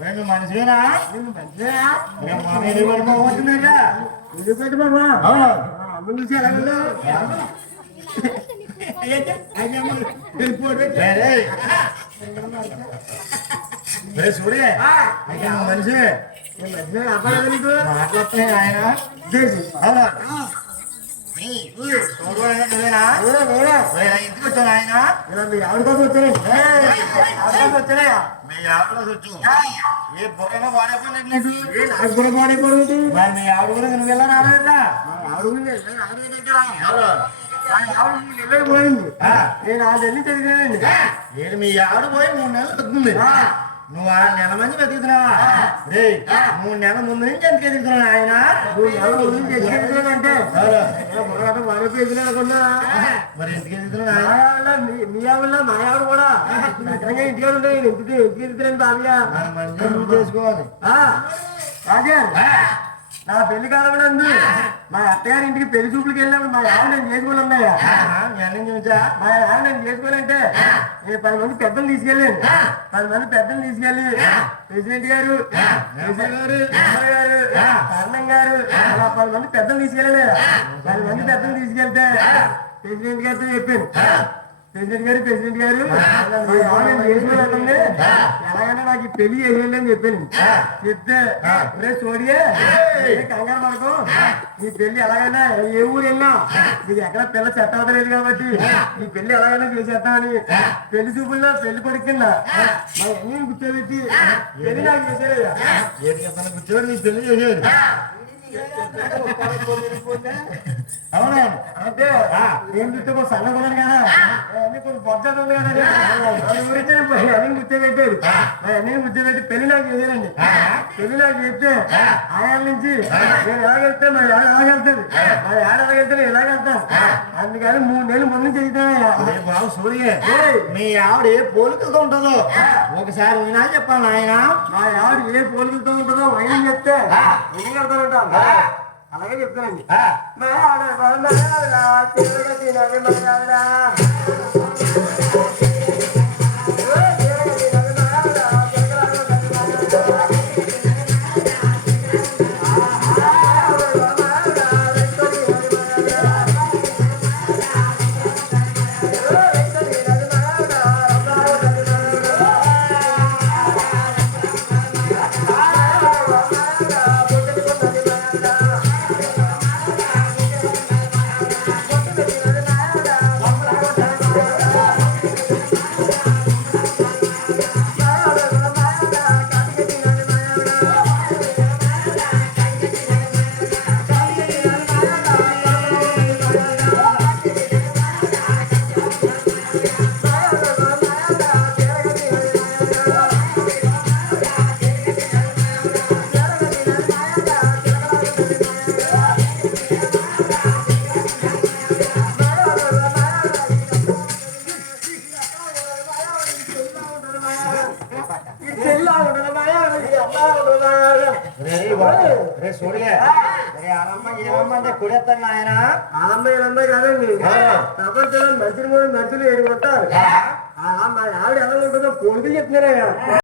రెండు మనిషినా మేము మామూలు పడిపోతుందా రే రే రే చూడే అయితే నువ్వు మనిషి మాట్లాడుతున్నాయి ఆయన ఆయన నువ్వేనా ఒరేయ్, నా ఇంటికి వచ్చాను ఆయన? మీ ఆవిడ వచ్చు ఏ బుర్రలో పాడైపోయినట్లేదు మరి మీ ఆవిడ కూడా నువ్వు వెళ్ళాను నేను వెళ్ళి మీ ఆవిడ పోయి మూడు నెలలు అవుతుంది నువ్వు ఆ నెల మంది బతుకుతున్నావా? రే మూడు నెలల ముందు నుంచి ఎంత ఎదుగుతున్నావు ఆయన? వదిలి చేసుకుంటున్నానంటే మరో పేజీలు అనుకున్నా మరి ఎందుకు ఎదుగుతున్నావు మా ఆవిడ మీ- మీ ఆవిడ మా ఆవిడ కూడా. ఇంటికి ఉంటాయి ఇంటికి ఇంటికి వెళ్తున్నాను బాబయ్య చేసుకోవాలి? రాజా నా పెళ్ళి కాలంలో మా అత్తగారి ఇంటికి పెళ్ళి చూపులకి వెళ్ళాము మా ఆవిడ నేను చేసుకోవాలి అన్నని చూసా మా ఆవిడ నేను చేసుకోవాలంటే నేను పది మంది పెద్దలు తీసుకెళ్ళాను పది మంది పెద్దలు తీసుకెళ్ళి ప్రెసిడెంట్ గారు ప్రెసిడెంట్ గారు గారు కరణం గారు అలా పది మంది పెద్దలు తీసుకెళ్ళలే. పది మంది పెద్దలు తీసుకెళ్తే ప్రెసిడెంట్ గారితో చెప్పాను. ప్రెసిడెంట్ గారు ప్రెసిడెంట్ గారు. ఎలాగైనా నాకు పెళ్ళి చేసేయండి అని చెప్పాను. చెప్తే రే సోడియే కంగారు పడకు. నీ పెళ్ళి ఎలాగైనా ఏ ఊరు వెళ్ళినా నీకు ఎక్కడ పిల్ల సెట్ అవ్వలేదు కాబట్టి నీ పెళ్ళి ఎలాగైనా చేసేస్తామని పెళ్ళి చూపుల్లో పెళ్ళి కొడుకున్నా మా అన్నీ కూర్చోబెట్టి పెళ్ళి నాకు చెప్పాలి కూర్చోడు నీ పెళ్ళి చేసేది అవునా? అంటే నేను చూస్తే కొంచెం సన్నగా ఉన్నాను కదా అన్ని పొద్దుట ఉంది కదా ఊరికే అన్ని కూర్చోబెట్టారు అన్ని కూర్చోబెట్టి పెళ్ళి నాకు చేశారండి. పెళ్ళి నాకు చెప్తే ఆయాల నుంచి నేను ఎలాగెళ్తే మా ఏడ ఎలాగెళ్తాను మా ఏడ ఎలాగెళ్తే నేను ఎలాగెళ్తాను అందుకని మూడు నెలలు ముందు అరే బాబు సూర్య మీ ఆవిడ ఏ పోలికలతో ఉంటుందో? ఒకసారి వినా చెప్పాను ఆయన మా ఆవిడ ఏ పోలికలతో ఉంటుందో వైన్ చెప్తే ఎన్ని కడతా ఉంటాను అలాగే చెప్తానండి కొడేస్తాను ఆయన అమ్మాయి అమ్మాయి కాదండి ప్రపంచంలో మంచి మంచులు ఏడు కొట్టారు ఆవిడ ఎలా ఉంటుందో పోలికలు చెప్తున్నారా